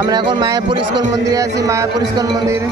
আমরা এখন মায়াপুর ইস্কন মন্দিরে আছি মায়াপুর ইস্কন মন্দির।